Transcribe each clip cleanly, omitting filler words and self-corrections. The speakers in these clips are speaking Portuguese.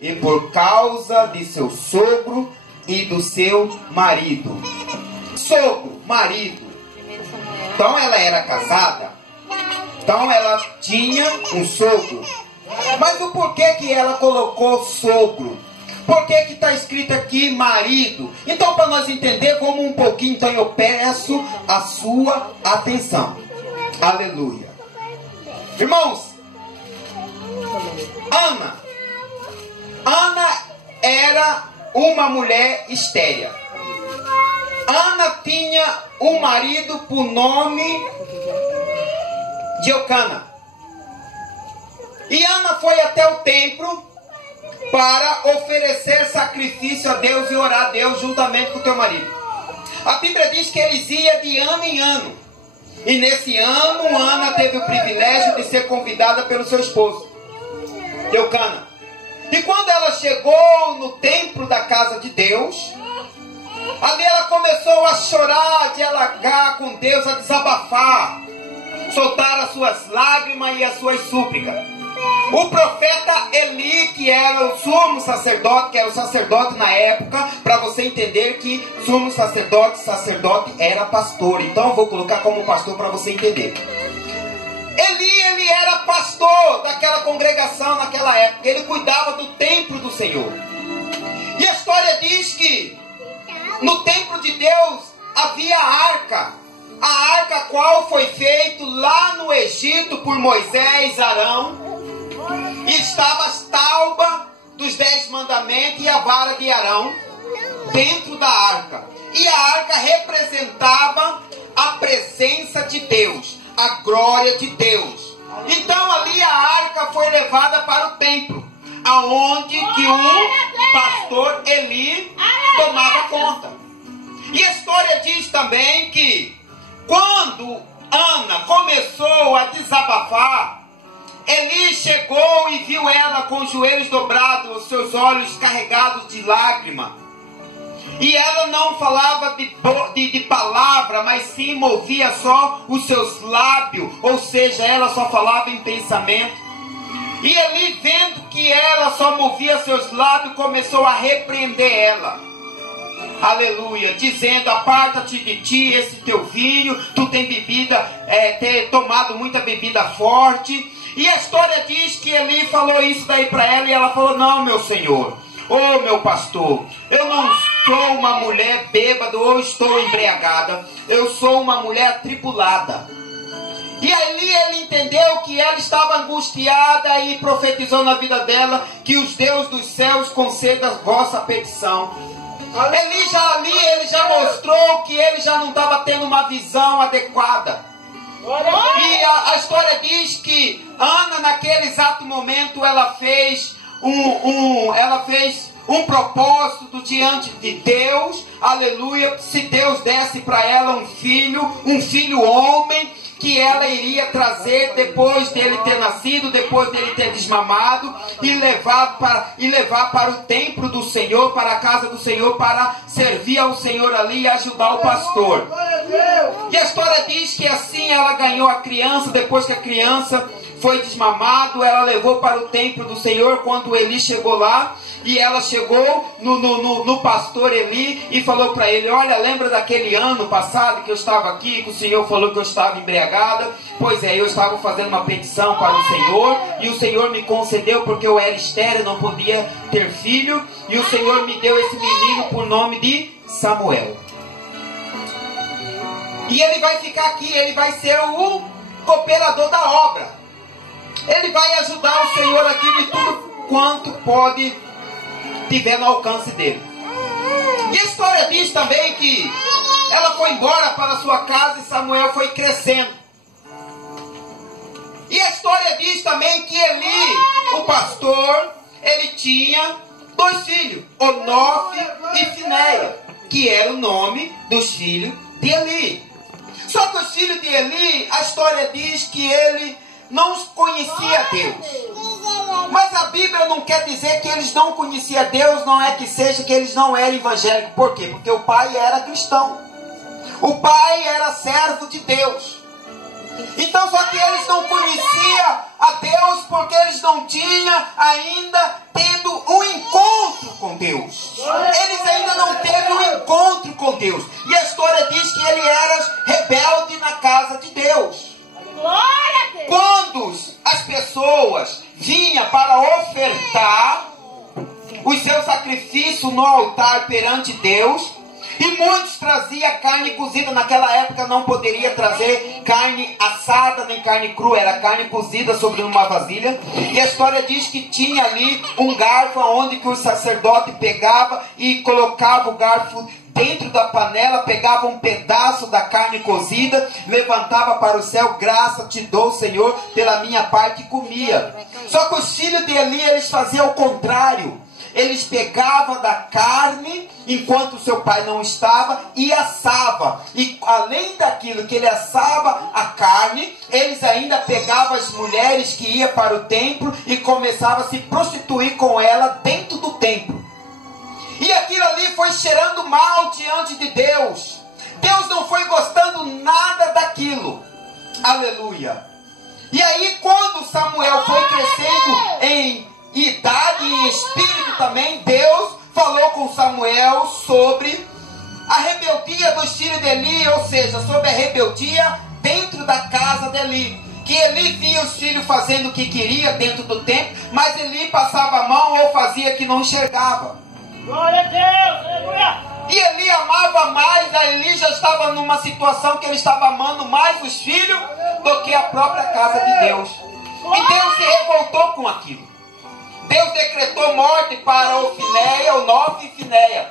e por causa de seu sogro e do seu marido. Sogro, marido. Então ela era casada. Então ela tinha um sogro. Mas o porquê que ela colocou sogro? Por que está escrito aqui marido? Então, para nós entender como um pouquinho, então eu peço a sua atenção. Aleluia. Irmãos, Ana era uma mulher estéril. Ana tinha um marido por nome de Eucana. E Ana foi até o templo para oferecer sacrifício a Deus e orar a Deus juntamente com o teu marido. A Bíblia diz que eles iam de ano em ano. E nesse ano, Ana teve o privilégio de ser convidada pelo seu esposo, Eucana. E quando ela chegou no templo da casa de Deus, ali ela começou a chorar, a dialogar com Deus, a desabafar, soltar as suas lágrimas e as suas súplicas. O profeta Eli, que era o sumo sacerdote, que era o sacerdote na época, para você entender que sumo sacerdote era pastor. Então eu vou colocar como pastor para você entender. Ele era pastor daquela congregação naquela época. Ele cuidava do templo do Senhor. E a história diz que no templo de Deus havia a arca. A arca qual foi feita lá no Egito por Moisés, Arão. E estava as tábuas dos 10 mandamentos e a vara de Arão dentro da arca. E a arca representava a presença de Deus, a glória de Deus. Então ali a arca foi levada para o templo, aonde que o pastor Eli tomava conta. E a história diz também que quando Ana começou a desabafar, Eli chegou e viu ela com os joelhos dobrados, os seus olhos carregados de lágrima. E ela não falava de palavra, mas sim movia só os seus lábios. Ou seja, ela só falava em pensamento. E Eli, vendo que ela só movia seus lábios, começou a repreender ela. Aleluia, dizendo: aparta-te de ti esse teu vinho, tu tem ter tomado muita bebida forte. E a história diz que Eli falou isso daí para ela, e ela falou: não, meu senhor, ô meu pastor, eu não sou uma mulher bêbada ou estou embriagada, eu sou uma mulher atribulada. E ali ele entendeu que ela estava angustiada e profetizou na vida dela que os deuses dos céus concedam a vossa petição. Ele já mostrou que ele já não estava tendo uma visão adequada. E a história diz que Ana, naquele exato momento, ela fez um propósito diante de Deus. Aleluia. Se Deus desse para ela um filho homem, que ela iria trazer depois dele ter nascido, depois dele ter desmamado, e levar para o templo do Senhor, para a casa do Senhor, para servir ao Senhor ali e ajudar o pastor. E a história diz que assim ela ganhou a criança. Depois que a criança foi desmamado, ela levou para o templo do Senhor. Quando Eli chegou lá, e ela chegou no pastor Eli e falou para ele: olha, lembra daquele ano passado que eu estava aqui, que o Senhor falou que eu estava embriagada? Pois é, eu estava fazendo uma petição para o Senhor, e o Senhor me concedeu, porque eu era estéril, não podia ter filho, e o Senhor me deu esse menino por nome de Samuel. E ele vai ficar aqui, ele vai ser o cooperador da obra. Ele vai ajudar o Senhor aqui de tudo quanto tiver no alcance dele. E a história diz também que ela foi embora para sua casa e Samuel foi crescendo. E a história diz também que Eli, o pastor, ele tinha 2 filhos, Onofre e Finéia, que era o nome dos filhos de Eli. Só que os filhos de Eli, a história diz que ele não conhecia Deus. Mas a Bíblia não quer dizer que eles não conheciam Deus, não é que seja que eles não eram evangélicos. Por quê? Porque o pai era cristão. O pai era servo de Deus. Então só que eles não conheciam a Deus porque eles não tinham ainda tido um com Deus. Eles ainda não teve um encontro com Deus. E a história diz que ele era rebelde na casa de Deus. Quando as pessoas vinham para ofertar os seus sacrifícios no altar perante Deus, e muitos traziam carne cozida. Naquela época não poderia trazer carne assada nem carne crua, era carne cozida sobre uma vasilha. E a história diz que tinha ali um garfo onde que o sacerdote pegava e colocava o garfo dentro da panela, pegava um pedaço da carne cozida, levantava para o céu: graça te dou, Senhor, pela minha parte, e comia. Só que os filhos de Eli, eles faziam o contrário. Eles pegavam da carne, enquanto seu pai não estava, e assava. E além daquilo que ele assava a carne, eles ainda pegavam as mulheres que iam para o templo e começavam a se prostituir com ela dentro do templo. E aquilo ali foi cheirando mal diante de Deus. Deus não foi gostando nada daquilo. Aleluia. E aí, quando Samuel foi crescendo em idade e em espírito também, Deus falou com Samuel sobre a rebeldia dos filhos de Eli, ou seja, sobre a rebeldia dentro da casa de Eli. Que Eli via os filhos fazendo o que queria dentro do templo, mas Eli passava a mão ou fazia que não enxergava. Glória a Deus, aleluia. E Eli amava mais, a Eli já estava numa situação que ele estava amando mais os filhos do que a própria casa de Deus. E Deus se revoltou com aquilo. Deus decretou morte para Ofinéia, Onofre e Finéia.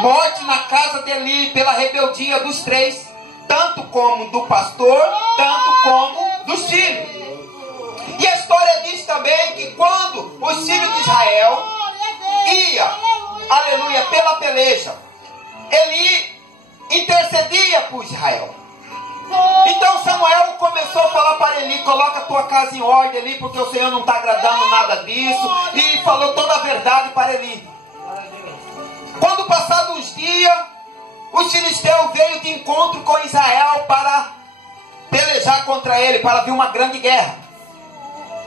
Morte na casa de Eli pela rebeldia dos três, tanto como do pastor, tanto como dos filhos. E a história diz também que quando os filhos de Israel ia, aleluia, pela peleja, Eli intercedia por Israel. Então Samuel começou a falar para Eli: coloca a tua casa em ordem, Eli, porque o Senhor não está agradando nada disso. E falou toda a verdade para Eli. Quando passados uns dias, os filisteus veio de encontro com Israel para pelejar contra ele, para vir uma grande guerra.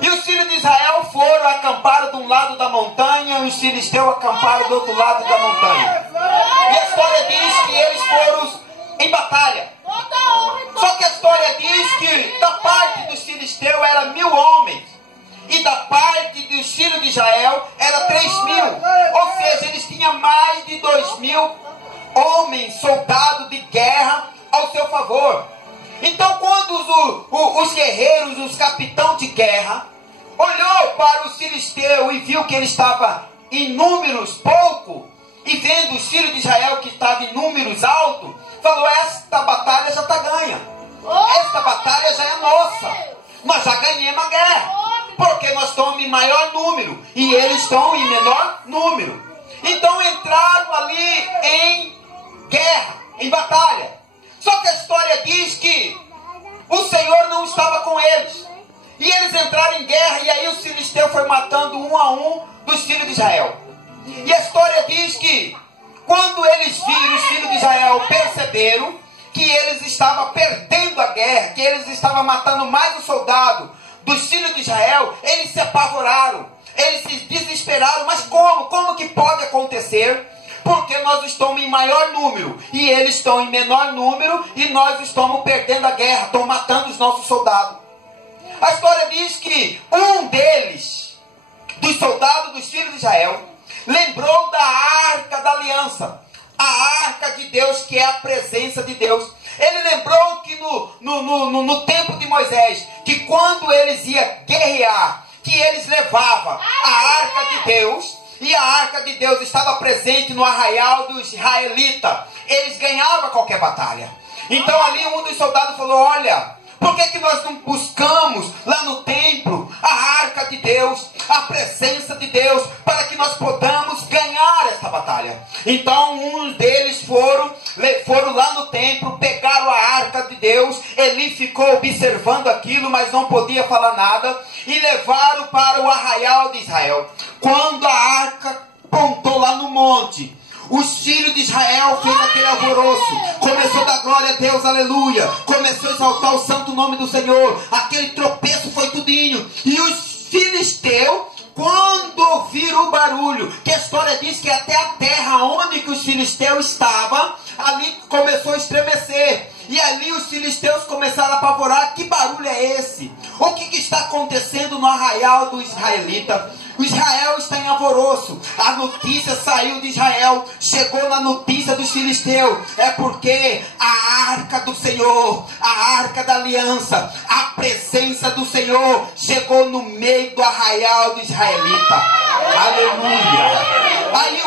E os filhos de Israel foram acampar de um lado da montanha, e os filisteus acamparam do outro lado da montanha. E a história diz que eles foram em batalha. Só que a história diz que da parte dos filisteus era 1000 homens, e da parte dos filhos de Israel era 3000. Ou seja, eles tinham mais de 2000 homens, soldados de guerra ao seu favor. Então quando os guerreiros, os capitães de guerra, olhou para os filisteus e viu que ele estava em números pouco, e vendo os filhos de Israel que estavam em números altos, falou: esta batalha já está ganha. Esta batalha já é nossa. Nós já ganhamos a guerra, porque nós estamos em maior número e eles estão em menor número. Então entraram ali em guerra, em batalha. Só que a história diz que o Senhor não estava com eles. E eles entraram em guerra, e aí os filisteus foram matando um a um dos filhos de Israel. E a história diz que quando eles viram, os filhos de Israel perceberam que eles estavam perdendo a guerra, que eles estavam matando mais os soldados dos filhos de Israel, eles se apavoraram, eles se desesperaram. Mas como? Como que pode acontecer? Porque nós estamos em maior número e eles estão em menor número, e nós estamos perdendo a guerra, estão matando os nossos soldados. A história diz que um deles, dos soldados dos filhos de Israel, lembrou da arca da aliança, a arca de Deus, que é a presença de Deus. Ele lembrou que no tempo de Moisés, que quando eles iam guerrear, que eles levavam a arca de Deus, e a arca de Deus estava presente no arraial dos israelitas, eles ganhavam qualquer batalha. Então ali um dos soldados falou: olha, por que nós não buscamos lá no templo a arca de Deus, a presença de Deus, para que nós podamos ganhar esta batalha? Então um deles foram lá no templo, pegaram a arca de Deus. Eli ficou observando aquilo, mas não podia falar nada, e levaram para o arraial de Israel. Quando a arca pontou lá no monte, os filhos de Israel fez aquele alvoroço, começou a dar glória a Deus, aleluia, começou a exaltar o santo nome do Senhor. Aquele tropeço foi tudinho. E os filisteus, quando ouviram o barulho, que a história diz que até a terra onde que os filisteus estavam, ali começou a estremecer. E ali os filisteus começaram a apavorar. Que barulho é esse? O que está acontecendo no arraial do israelita? O Israel está em alvoroço. A notícia saiu de Israel, chegou na notícia dos filisteus. É porque a arca do Senhor, a arca da aliança, a presença do Senhor chegou no meio do arraial do israelita. Aleluia. Aí